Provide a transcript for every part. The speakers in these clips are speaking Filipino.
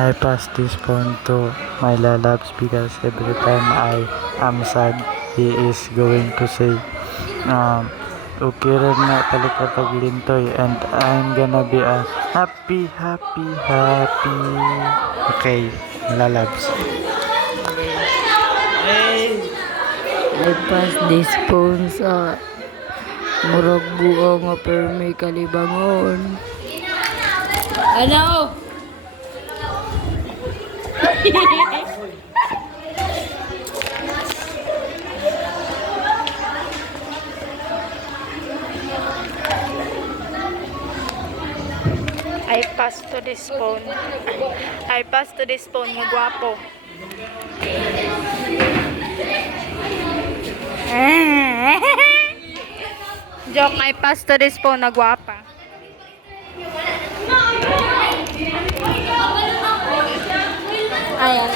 I pass this phone to my lalabs because every time I am sad, he is going to say, okay rin na palikapag lintoy and I'm gonna be a happy. Okay, lalabs. I pass this phone sa murag buo nga pero may kalibangon. Ano? I pass to this phone. I pass to this phone nga gwapo. Joke, I pass to this phone na gwapa. Ayan.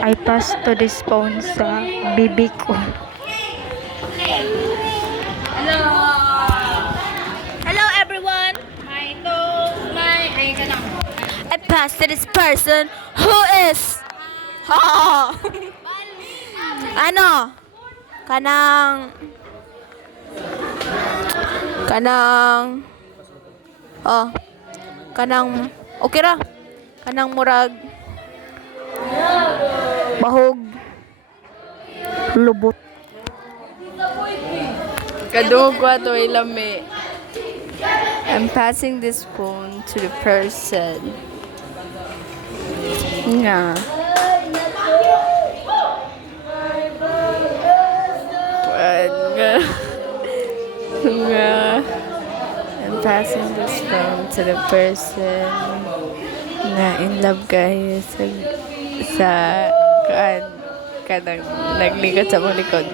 I pass to this phone sa bibi ko. Hello everyone. I pass to this person who is ano? Kanang kanang okay ra. Kanang murag bahog lubot. Kadugwa to ilami. I'm passing this phone to the person. Nga. Nga. I'm passing this phone to the person na in love kayo sa kanang naglikod sa mong likod.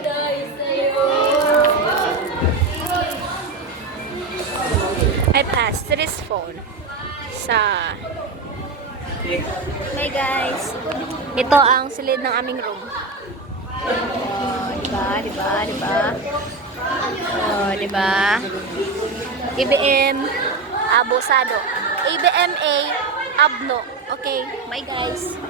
I pass to this phone sa Hey guys, ito ang silid ng aming room. Diba? IBM Abosado. ABMA Abno. Okay, bye guys.